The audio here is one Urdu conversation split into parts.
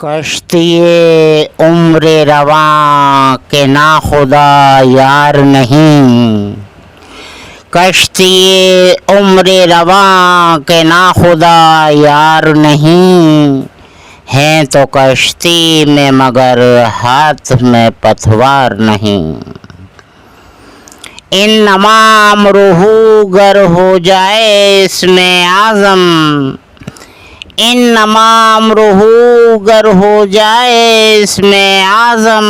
کشتی عمر رواں کے ناخدا یار نہیں، کشتی عمر رواں کے ناخدا یار نہیں، ہیں تو کشتی میں مگر ہاتھ میں پتوار نہیں۔ انما امرہ گر ہو جائے اس میں اعظم، انما امرہ گر ہو جائے اس میں اعظم،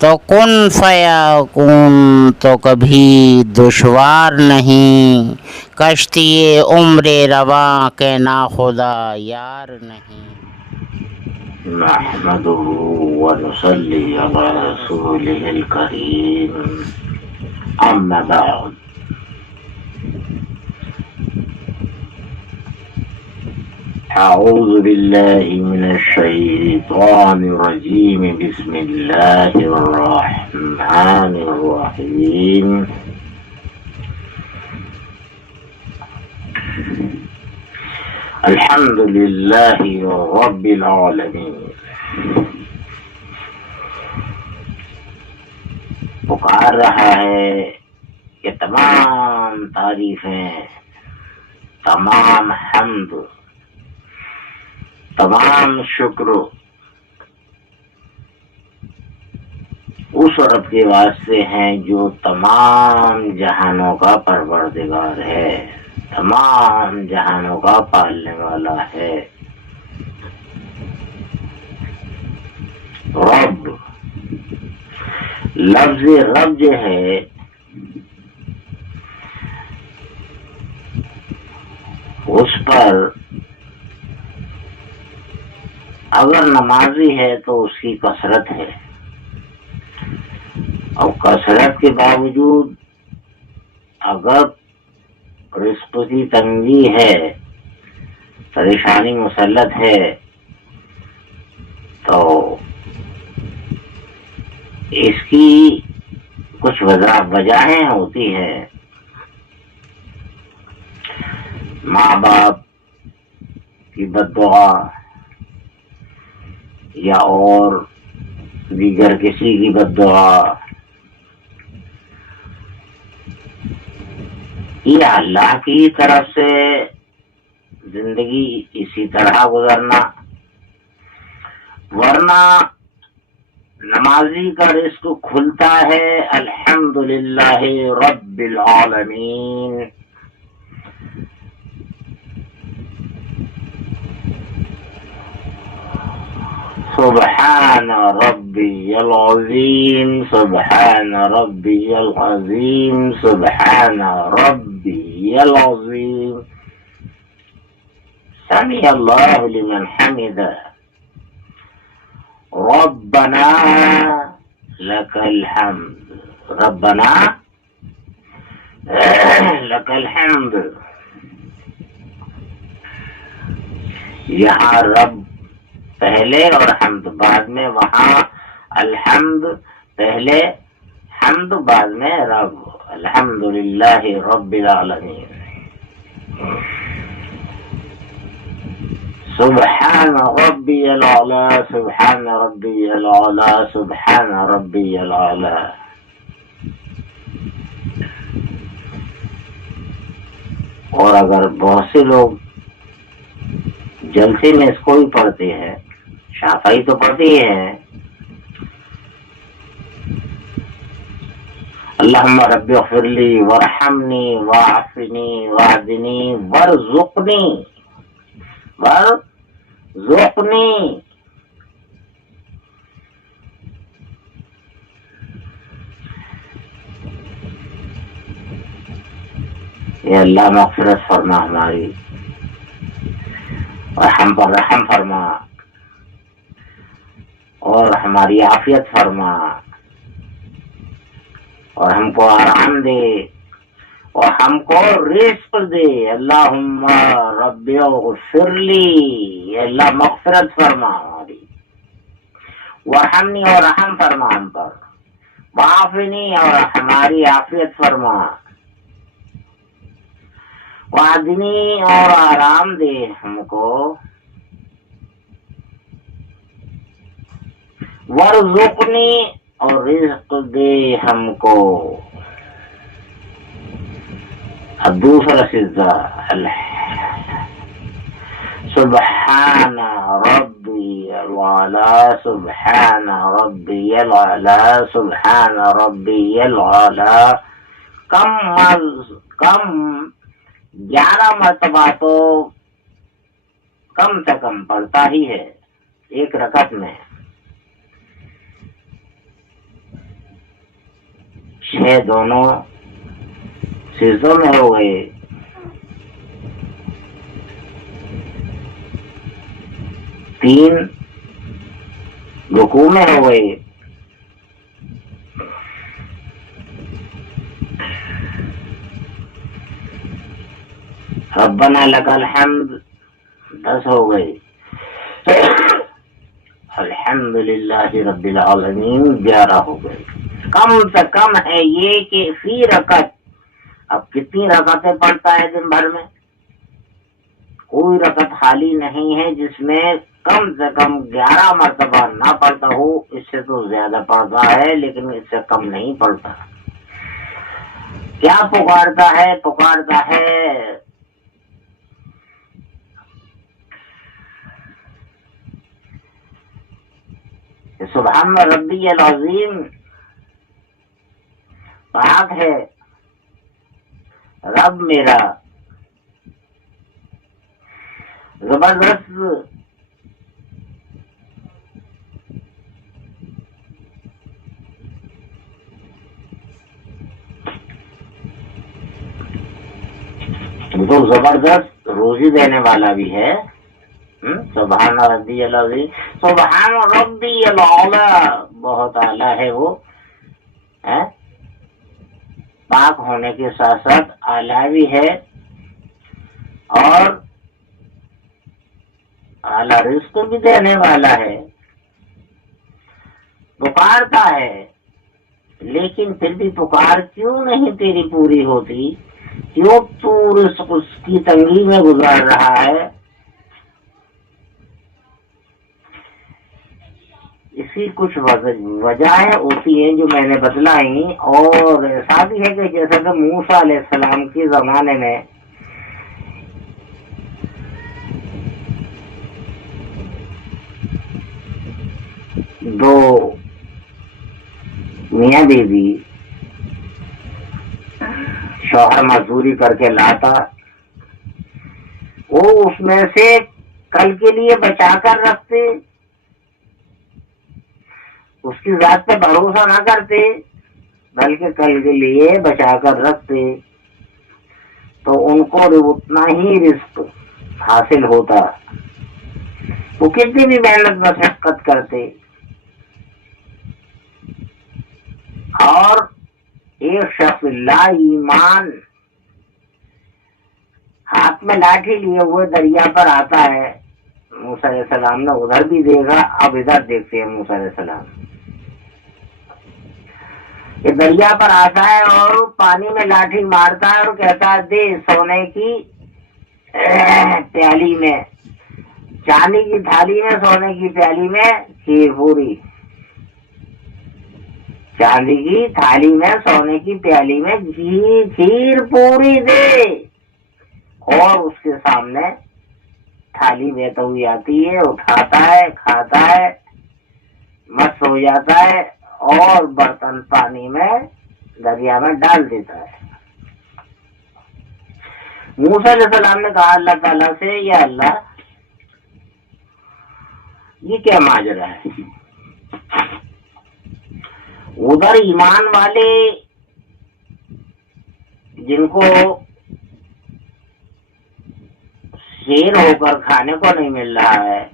تو کن فیکون تو کبھی دشوار نہیں، کشتی عمر رواں کے ناخدا یار نہیں۔ نحمده ونصلي على رسوله الكريم، أما بعد، أعوذ بالله من الشيطان الرجيم، بسم الله الرحمن الرحيم۔ الحمد لله رب العالمين۔ پکار رہا ہے کہ تمام تعریفیں، تمام حمد، تمام شکر اس رب کے واسطے ہیں جو تمام جہانوں کا پروردگار ہے، تمام جہانوں کا پالنے والا ہے۔ رب، لفظ رب جو ہے اس پر اگر نمازی ہے تو اس کی کثرت ہے، اور کثرت کے باوجود اگر رزق کی تنگی ہے، پریشانی مسلط ہے، تو اس کی کچھ وجہیں ہوتی ہیں۔ ماں باپ کی بد دعا یا اور دیگر کسی کی بد دعا، یا اللہ کی طرف سے زندگی اسی طرح گزرنا، ورنہ نمازی کا رزق کھلتا ہے الحمدللہ رب العالمین۔ سبحان ربی العظیم، سبحان ربی العظیم، سبحان ربی العظیم، سمع اللہ لمن حمدہ، ربنا لک الحمد، ربنا لک الحمد۔ یہاں رب پہلے اور حمد بعد میں، وہاں الحمد پہلے، حمد بعد میں رب، الحمدللہ رب العالمین۔ سبحان ربی العلی، سبحان ربی العلی، سبحان ربی العلی۔ اور اگر بہت سے لوگ جلسے میں اس کو بھی پڑھتے ہیں، شافعی تو پڑھتے ہی ہیں، اللہم رب اغفر لی وارحمنی واعفنی واہدنی وارزقنی، وارزقنی۔ اے اللہ مغفرت فرما ہماری، اور ہم پر رحم فرما، اور ہماری عافیت فرما، اور ہم کو آرام دے، اور ہم کو رزق دے۔ اللہم رب اغفر لی، اللہ مغفرت فرما ہماری، وارحمنی اور رحم فرما ہم پر، وعافنی اور ہماری عافیت فرما، وعدنی اور آرام دے ہم کو، ورزقنی اور رزق دے ہم کو. اب دوسرا سجدہ سبحان ربی العلا سبحان ربی العلا سبحان ربی العلا. کم 11 مرتبہ تو کم سے کم پڑھتا ہی ہے ایک رکعت میں. 6 دونوں سجدوں میں ہو گئے. 3 رکوع میں ہو گئے. ربنا لک الحمد 10 ہو گئے. الحمد للہ رب العالمین 11 ہو گئے. کم سے کم ہے یہ کہ فی رکعت. اب کتنی رکعتیں پڑھتا ہے دن بھر میں؟ کوئی رکعت خالی نہیں ہے جس میں کم سے کم 11 مرتبہ نہ پڑھتا ہو. اس سے تو زیادہ پڑھتا ہے لیکن اس سے کم نہیں پڑھتا. کیا پکارتا ہے سبحان ربی العظیم. پاک ہے رب میرا. زبردست تو زبردست روزی دینے والا بھی ہے. سبحان ربی العظیم سبحان ربی العلا بہت اعلیٰ ہے وہ. پاک ہونے کے ساتھ ساتھ اعلیٰ بھی ہے اور اعلیٰ رزق بھی دینے والا ہے. پکارتا ہے لیکن پھر بھی پکار کیوں نہیں تیری پوری ہوتی؟ کیوں تو اس کی تنگی میں گزار رہا ہے؟ اسی کچھ وجہیں ہوتی ہیں جو میں نے بتلائی. اور ایسا بھی ہے کہ جیسا کہ موسیٰ علیہ السلام کے زمانے میں دو میاں بیوی شوہر مزدوری کر کے لاتا، وہ اس میں سے کل کے لیے بچا کر رکھتے، اس کی ذات پہ بھروسہ نہ کرتے بلکہ کل کے لیے بچا کر رکھتے، تو ان کو اتنا ہی رزق حاصل ہوتا. وہ کتنی بھی محنت مشقت کرتے. اور ایک شخص لا ایمان ہاتھ میں لاٹھی لیے ہوئے دریا پر آتا ہے. موسیٰ علیہ السلام نے ادھر بھی دیکھا. اب ادھر دیکھتے ہیں موسیٰ علیہ السلام. یہ دریا پر آتا ہے اور پانی میں لاٹھی مارتا ہے اور کہتا ہے دے سونے کی پیالی میں، چاندی کی تھالی میں، سونے کی پیالی میں کھیر پوری. چاندی کی تھالی میں، سونے کی پیالی میں کھیر پوری دے. اور اس کے سامنے تھالی بہتا ہوئی آتی ہے، اٹھاتا ہے، کھاتا ہے، مست ہو جاتا ہے اور برتن پانی میں دریا میں ڈال دیتا ہے. موسیٰ علیہ السلام نے کہا اللہ تعالیٰ سے یا اللہ یہ کیا ماجرا ہے؟ ادھر ایمان والے جن کو شیر ہو کر کھانے کو نہیں مل رہا ہے،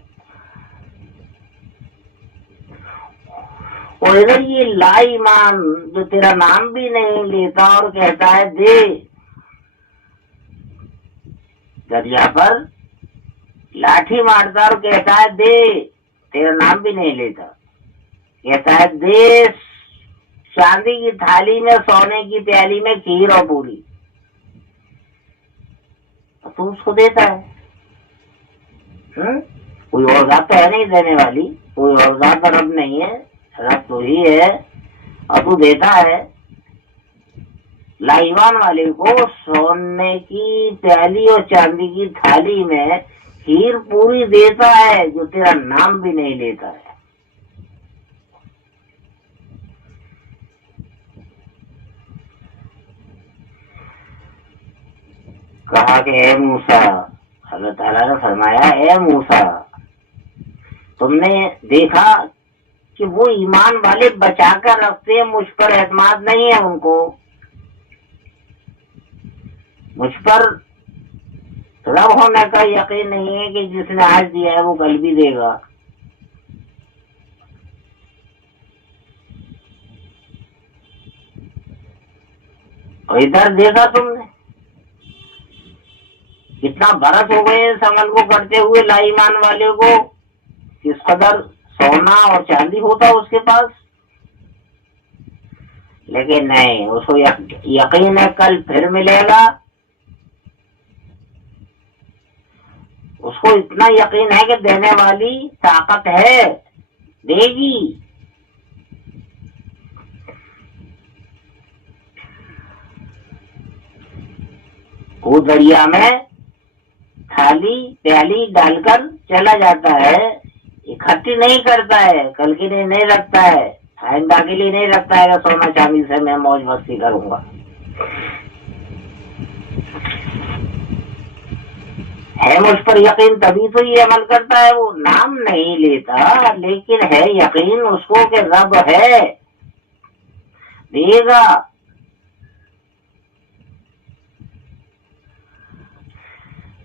اور ادھر یہ لا ایمان جو تیرا نام بھی نہیں لیتا اور کہتا ہے دے. دریا پر لاٹھی مارتا اور کہتا ہے دے، تیرا نام بھی نہیں لیتا، کہتا ہے دے چاندی کی تھالی میں، سونے کی پیالی میں کھیر اور پوری، تو اس کو دیتا ہے. کوئی اور ذات تو ہے نہیں دینے والی، کوئی اور ذات تو رب نہیں ہے، رب تو ہی ہے اور تو دیتا ہے۔ لا ایمان والے کو سونے کی پیالی اور چاندی کی تھالی میں کھیر پوری دیتا ہے جو تیرا نام بھی نہیں لیتا ہے۔ کہا کہ اے موسیٰ، اللہ تعالیٰ نے فرمایا اے موسیٰ، تم نے دیکھا کہ وہ ایمان والے بچا کر رکھتے ہیں، مجھ پر اعتماد نہیں ہے، ان کو مجھ پر رب ہونے کا یقین نہیں ہے کہ جس نے آج دیا ہے وہ کل بھی دے گا۔ اور ادھر دیکھا تم نے کتنا برس ہو گئے اس عمل کو کرتے ہوئے لا ایمان والے کو، کس قدر سونا اور چاندی ہوتا اس کے پاس، لیکن نہیں، اس کو یقین ہے کل پھر ملے گا، اس کو اتنا یقین ہے کہ دینے والی طاقت ہے، دے گی۔ وہ دریا میں تھالی پیالی ڈال کر چلا جاتا ہے، اکٹھی نہیں کرتا ہے، کل کے لیے نہیں رکھتا ہے، آئندہ کے لیے نہیں رکھتا ہے کہ سونا چاندی سے میں موج مستی کروں گا۔ ہے مجھ پر یقین تبھی تو یہ عمل کرتا ہے، وہ نام نہیں لیتا لیکن ہے یقین اس کو کہ رب ہے، دے گا۔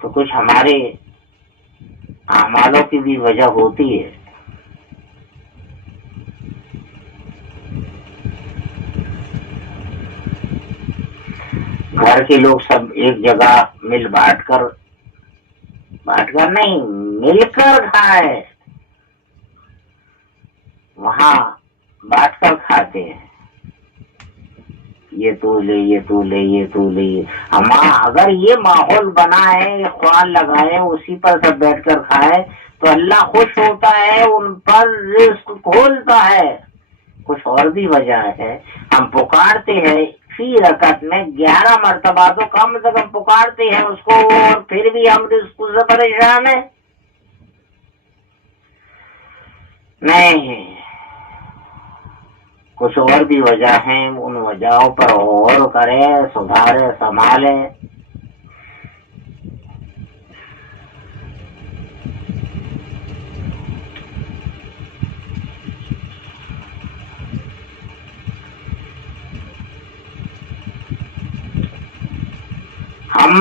تو کچھ ہمارے اعمالوں کی بھی وجہ ہوتی ہے۔ گھر کے لوگ سب ایک جگہ مل بانٹ کر نہیں، مل کر کھائے، وہاں بانٹ کر کھاتے ہیں، یہ تو لے یہ تو لے یہ تو لے۔ اگر یہ ماحول بنا ہے، خوان لگائے، اسی پر سب بیٹھ کر کھائے تو اللہ خوش ہوتا ہے، ان پر رزق کھولتا ہے۔ کچھ اور بھی وجہ ہے، ہم پکارتے ہیں فی رکعت میں 11 مرتبہ تو کم سے کم پکارتے ہیں اس کو، اور پھر بھی ہم رزق سے پریشان ہیں۔ نہیں، کچھ اور بھی وجہ ہیں، ان وجہوں پر غور کرے، سدھارے، سنبھالے۔ ہم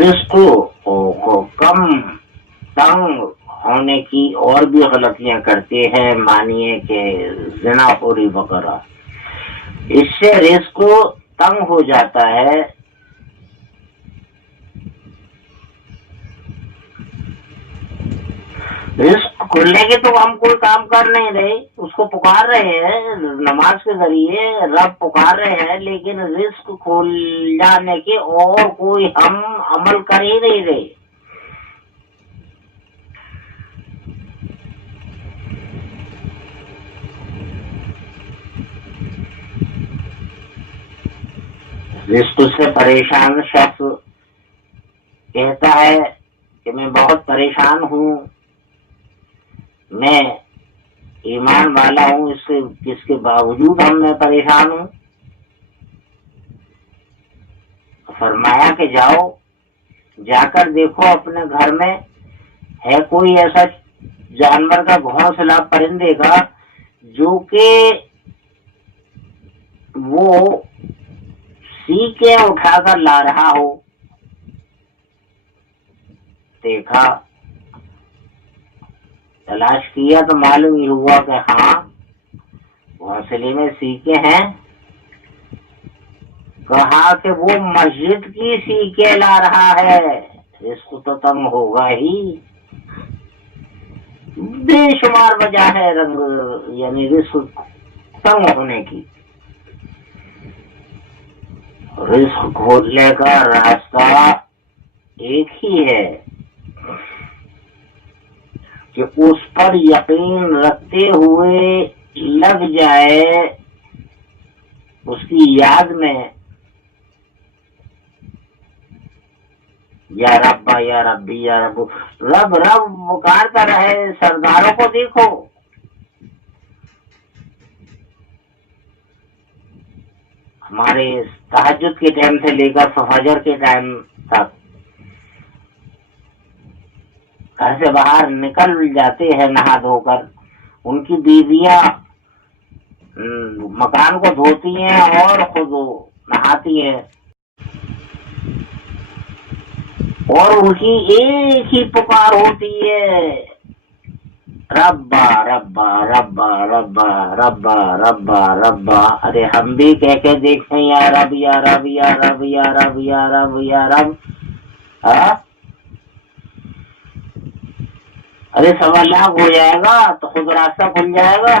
رزق کو کم تنگ ہونے کی اور بھی غلطیاں کرتے ہیں، مانیے کہ زنا خوری وغیرہ، اس سے رزق تنگ ہو جاتا ہے۔ رزق کھلنے کے تو ہم کوئی کام کر نہیں رہے، اس کو پکار رہے ہیں نماز کے ذریعے، رب پکار رہے ہیں، لیکن رزق کھل جانے کے اور کوئی ہم عمل کر ہی نہیں رہے۔ رزق سے پریشان شخص کہتا ہے کہ میں بہت پریشان ہوں، میں ایمان والا ہوں، اس کے باوجود ہم میں پریشان ہوں۔ فرمایا کہ جاؤ، جا کر دیکھو اپنے گھر میں ہے کوئی ایسا جانور کا گھونسلہ پرندے کا جو کہ وہ سیکیں اٹھا کر لا رہا ہو۔ دیکھا، تلاش کیا تو معلوم ہی ہوا کہ ہاں گھونسلے میں سیکیں ہیں۔ کہا کہ وہ مسجد کی سیکیں لا رہا ہے، رزق تو تنگ ہوگا ہی۔ بے شمار وجہ ہے یعنی رزق تنگ ہونے کی۔ رزق کھولنے کا راستہ ایک ہی ہے کہ اس پر یقین رکھتے ہوئے لگ جائے اس کی یاد میں، یا ربا یا ربی یا رب، رب رب پکارتا رہے۔ سرداروں کو دیکھو، ہمارے تہجد کے ٹائم سے لے کر فجر کے ٹائم تک گھر سے باہر نکل جاتے ہیں نہا دھو کر، ان کی بیویاں مکان کو دھوتی ہیں اور خود نہاتی ہیں، اور ان کی ایک ہی پکار ہوتی ہے، ربا ربا ربا ربا ربا ربا ربا۔ ارے ہم بھی کہہ کے دیکھیں، یا رب یا رب یا رب یا رب یا رب یا رب۔ ارے 1.25 ہو جائے گا تو خود راستہ کھل جائے گا۔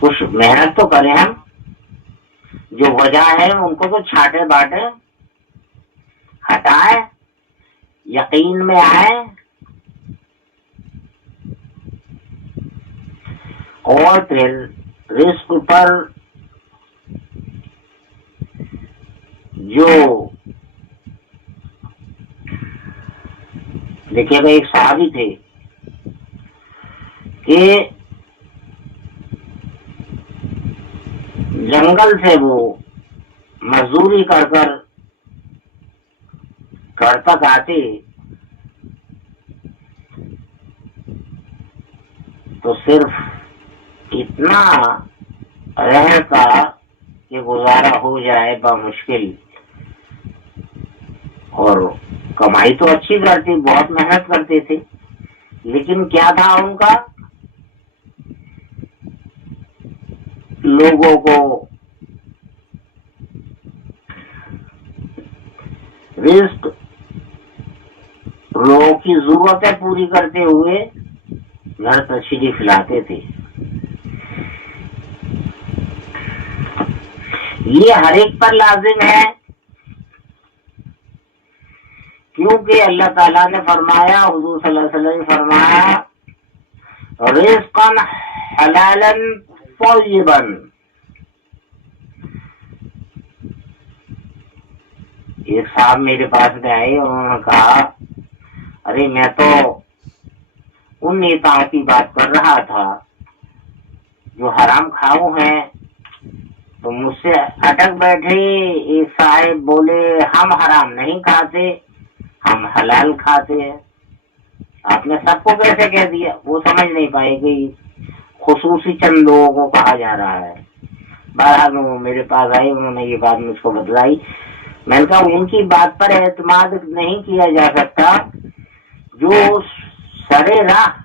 کچھ محنت تو کریں، ہم جو وجہ ہے ان کو تو چھاٹے باٹے ہٹائیں، یقین میں آئے، اور پھر رزق پر جو دیکھیے گا، ایک صحابی تھے کہ جنگل سے وہ مزدوری کر کر گھر تک آتے تو صرف اتنا رہتا کہ گزارا ہو جائے بمشکل، اور کمائی تو اچھی کرتی، بہت محنت کرتے تھے، لیکن کیا تھا ان کا؟ لوگوں کو رزق، لوگوں کی ضرورتیں پوری کرتے ہوئے گھر تشریف لاتے تھے۔ یہ ہر ایک پر لازم ہے، کیونکہ اللہ تعالیٰ نے فرمایا، حضور صلی اللہ علیہ وسلم نے فرمایا، رزقا حلالا طیبا۔ ایک صاحب میرے پاس میں آئے، انہوں نے کہا، ارے میں تو ان نیتاؤں کی بات کر رہا تھا جو حرام کھاؤ ہیں، تو مجھ سے اٹک بیٹھے۔ ایک صاحب بولے، ہم حرام نہیں کھاتے، ہم حلال کھاتے ہیں۔ آپ نے سب کو کیسے کہہ دیا؟ وہ سمجھ نہیں پائے کہ خصوصی چند لوگوں کو کہا جا رہا ہے۔ بہرحال وہ میرے پاس آئی، انہوں نے یہ بات مجھ کو بتلائی۔ میں نے کہا ان کی بات پر اعتماد نہیں کیا جا سکتا جو سرے راہ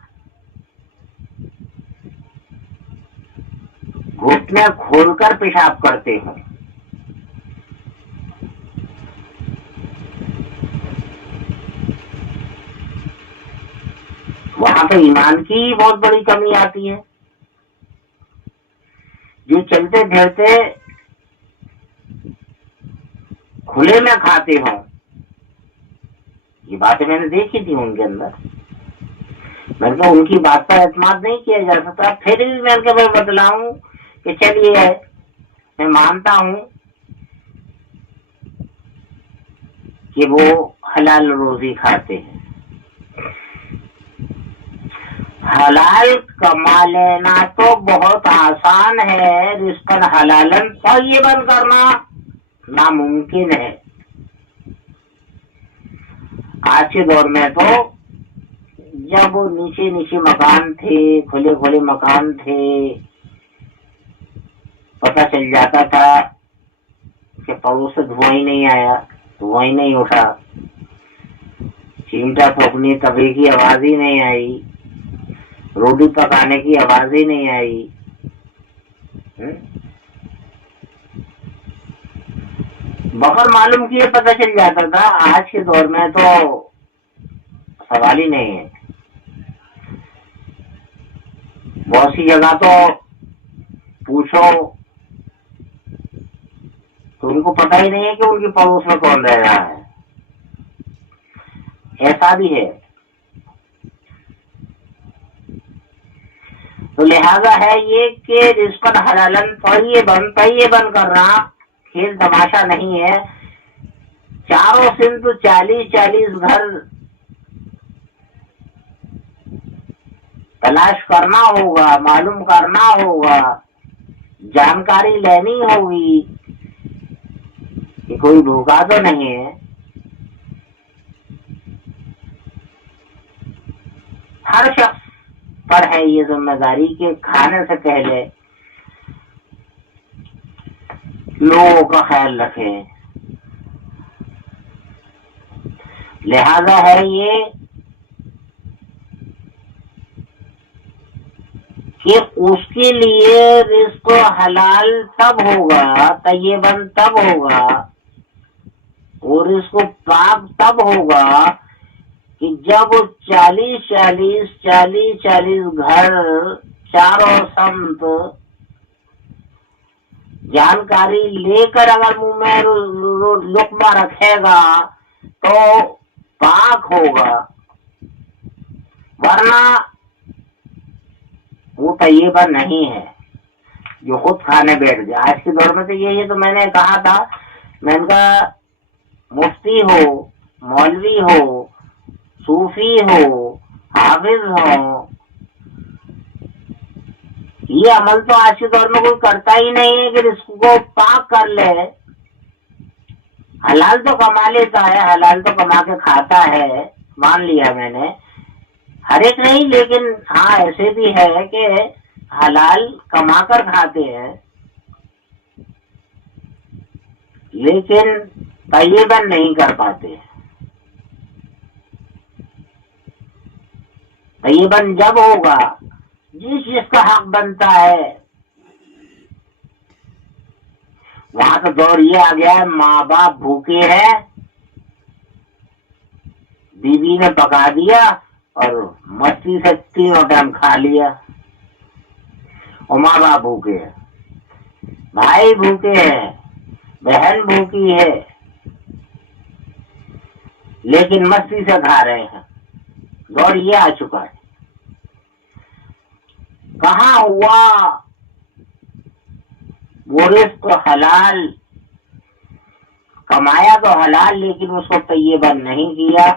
گھٹنے کھول کر پیشاب کرتے ہوں۔ وہاں تو ایمان کی بہت بڑی کمی آتی ہے۔ جو چلتے پھرتے کھلے میں کھاتے ہوں، یہ باتیں میں نے دیکھی تھی ان کے اندر۔ میں نے کہا ان کی بات پر اعتماد نہیں کیا جا سکتا۔ پھر بھی میں نے کہا بتلاؤں کہ چلیے میں مانتا ہوں کہ وہ حلال روزی کھاتے ہیں۔ حلال کما لینا تو بہت آسان ہے، رزقاً حلالاً طیباً کرنا ناممکن ہے۔ آج کے دور میں تو جب نیچے نیچے مکان تھے، کھلے کھلے مکان تھے، پتہ چل جاتا تھا کہ پڑوس سے دھواں ہی نہیں آیا، دھواں ہی نہیں اٹھا، چمٹا پھونکنے تبے کی آواز ہی نہیں آئی، روٹی پکانے کی آواز ہی نہیں آئی۔ بغیر معلوم کیے پتہ چل جاتا تھا۔ آج کے دور میں تو سوال ہی نہیں ہے۔ بہت سی جگہ تو پوچھو تو ان کو پتہ ہی نہیں ہے کہ ان کی پڑوس میں کون رہ رہا ہے. ایسا بھی ہے. تو لہذا ہے یہ کہ رزقاً حلالن طیباً کرنا کھیل تماشا نہیں ہے. چاروں سمت 40 گھر تلاش کرنا ہوگا، معلوم کرنا ہوگا، جانکاری لینی ہوگی کہ کوئی بھوکا تو نہیں ہے. ہر شخص پر ہے یہ ذمہ داری کہ کھانے سے پہلے لوگوں کا خیال رکھے. لہذا ہے یہ کہ اس کے لیے رزق حلال تب ہوگا، طیباً تب ہوگا، اور رزق پاک تب ہوگا کہ جب 40 گھر چاروں سمت جانکاری لے کر اگر منہ میں لقمہ رکھے گا تو پاک ہوگا، ورنہ وہ طیبہ نہیں ہے جو خود کھانے بیٹھ گیا. آج کے دور میں تو یہی ہے. تو میں نے کہا تھا، میں نے کہا مفتی ہو، مولوی ہو، صوفی ہو، حافظ ہو، یہ عمل تو آج کے دور میں کوئی کرتا ہی نہیں ہے کہ رزق کو پاک کر لے. حلال تو کما لیتا ہے، حلال تو کما کے کھاتا ہے، مان لیا میں نے. ہر ایک نہیں، لیکن ہاں ایسے بھی ہے کہ حلال کما کر کھاتے ہیں لیکن طیباً نہیں کر پاتے. طیباً جب ہوگا جس چیز کا حق بنتا ہے. وہاں تو دور یہ آ گیا ہے، ماں باپ بھوکے ہیں، بیوی نے پکا دیا اور مستی سے 3 ٹائم کھا لیا. اور ماں باپ بھوکے ہیں، بھائی بھوکے ہیں، بہن بھوکی ہے، لیکن مستی سے کھا رہے ہیں. دور یہ آ چکا ہے. کہاں ہوا وہ رزق حلال؟ کمایا تو حلال لیکن اس کو طیباً نہیں کیا.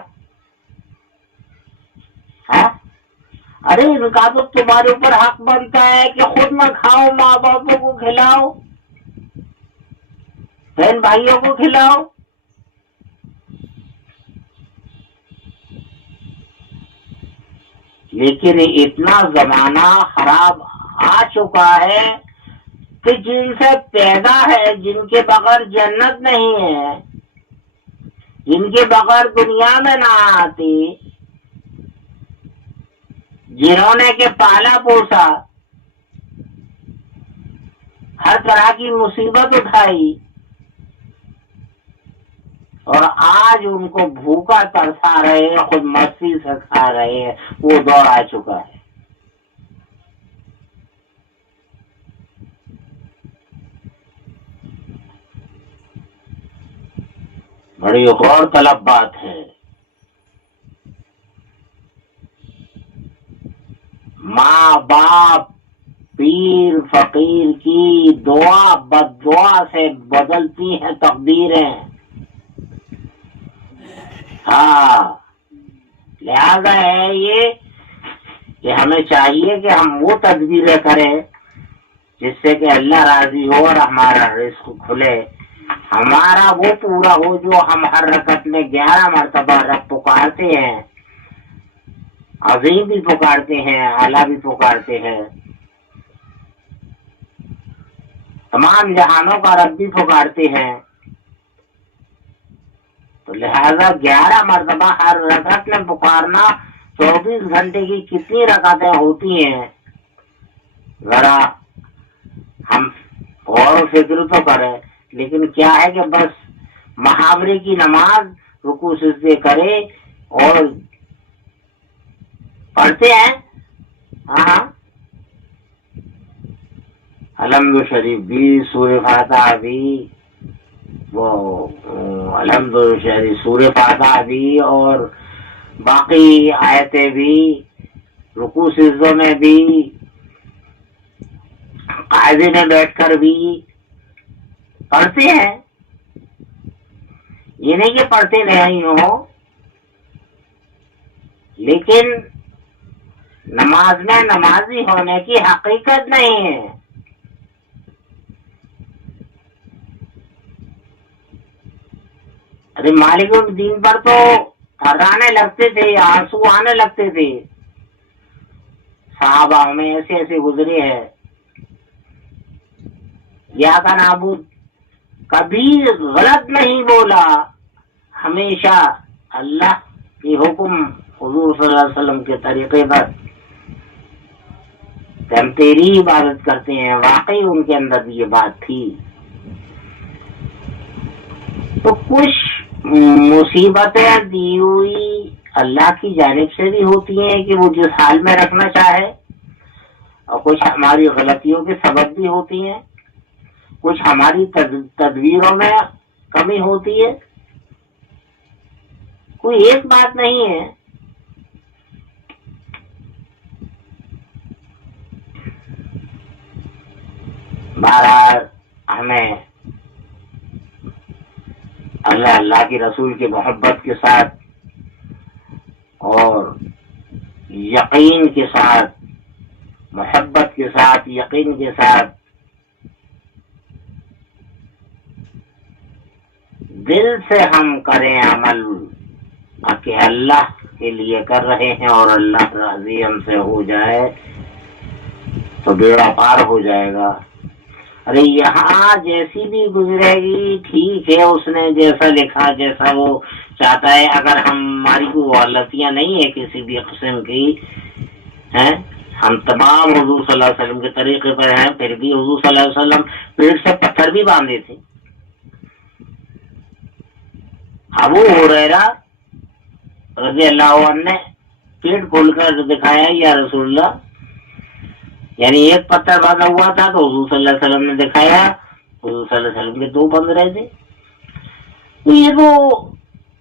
ارے ان کا تو تمہارے اوپر حق بنتا ہے کہ خود نہ کھاؤ، ماں باپوں کو کھلاؤ، بہن بھائیوں کو کھلاؤ. لیکن اتنا زمانہ خراب آ چکا ہے کہ جن سے پیدا ہے، جن کے بغیر جنت نہیں ہے، جن کے بغیر دنیا میں نہ آتی، جنہوں نے کہ پالا پوسا، ہر طرح کی مصیبت اٹھائی، اور آج ان کو بھوکا ترسا رہے ہیں، خود مستی سے کھا رہے ہیں. وہ دور آ چکا ہے. بڑی غور طلب بات ہے. ماں باپ پیر فقیر کی دعا بد دعا سے بدلتی ہیں تقدیریں. ہاں، لہذا ہے یہ کہ ہمیں چاہیے کہ ہم وہ تدبیریں کریں جس سے کہ اللہ راضی ہو اور ہمارا رزق کھلے، ہمارا وہ پورا ہو جو ہم ہر رکعت میں 11 مرتبہ رب پکارتے ہیں، عظیم بھی پکارتے ہیں، اعلیٰ بھی پکارتے ہیں، تمام جہانوں کا رب بھی پکارتے ہیں. تو لہذا 11 مرتبہ ہر رکعت میں پکارنا، 24 گھنٹے کی کتنی رکعتیں ہوتی ہیں، ذرا ہم غور و فکر تو کریں. لیکن کیا ہے کہ بس محاورے کی نماز رکوع سجدے کرے اور پڑھتے ہیں. ہاں، الحمد شریف بھی، سورہ فاتحہ بھی، وہ الحمد شہری سورہ فاتحہ بھی اور باقی آیتیں بھی رکوع سجدوں میں بھی قاعدے میں بیٹھ کر بھی پڑھتے ہیں. یہ نہیں کہ پڑھتے نہیں ہو، لیکن نماز میں نمازی ہونے کی حقیقت نہیں ہے. ارے مالک الدین پر تو تھرانے لگتے تھے، آنسو آنے لگتے تھے. صحابہ میں ایسے ایسے گزرے ہیں. یا کا نابود کبھی غلط نہیں بولا، ہمیشہ اللہ کی حکم حضور صلی اللہ علیہ وسلم کے طریقے پر کہ ہم تیری عبادت کرتے ہیں. واقعی ان کے اندر بھی یہ بات تھی. تو کچھ مصیبتیں دی ہوئی اللہ کی جانب سے بھی ہوتی ہیں کہ وہ جس حال میں رکھنا چاہے، اور کچھ ہماری غلطیوں کے سبب بھی ہوتی ہیں. کچھ ہماری تدبیروں میں کمی ہوتی ہے. کوئی ایک بات نہیں ہے. بہرحال ہمیں اللہ کے رسول کی محبت کے ساتھ اور یقین کے ساتھ، محبت کے ساتھ، یقین کے ساتھ دل سے ہم کریں عمل کہ اللہ کے لیے کر رہے ہیں اور اللہ راضی ہم سے ہو جائے تو بیڑا پار ہو جائے گا. ارے یہاں جیسی بھی گزرے گی ٹھیک ہے، اس نے جیسا لکھا، جیسا وہ چاہتا ہے. اگر ہماری کوئی غلطیاں نہیں ہے کسی بھی قسم کی ہیں، ہم تمام حضور صلی اللہ علیہ وسلم کے طریقے پر ہیں، پھر بھی حضور صلی اللہ علیہ وسلم پیٹ سے پتھر بھی باندھے تھے. ابو ہریرہ رضی اللہ عنہ نے پیٹ کھول کر دکھایا یا رسول اللہ، یعنی ایک پتھر باندھا ہوا تھا تو حضور صلی اللہ علیہ وسلم نے دکھایا، حضور صلی اللہ علیہ وسلم کے دو بند رہے تھے. تو یہ تو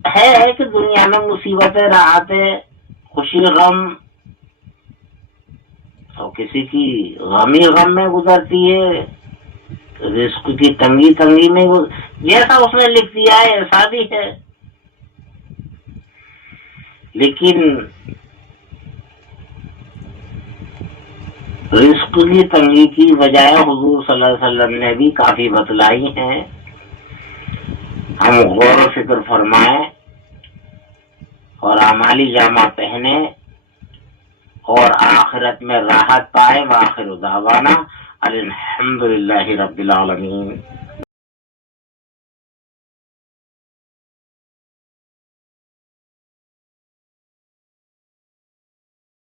ہے کہ دنیا میں مصیبتیں، راحتیں، خوشی، غم، تو کسی کی غمی غم میں گزرتی ہے، رزق کی تنگی تنگی میں جیسا اس نے لکھ دیا ہے ایسا بھی ہے. لیکن رزق کی تنگی کی وجہ حضور صلی اللہ علیہ وسلم نے بھی کافی بتلائی ہیں. ہم غور و فکر فرمائیں اور اعمالی جامہ پہنے اور آخرت میں راحت پائے. وآخر دعوانا الحمدللہ رب العالمین.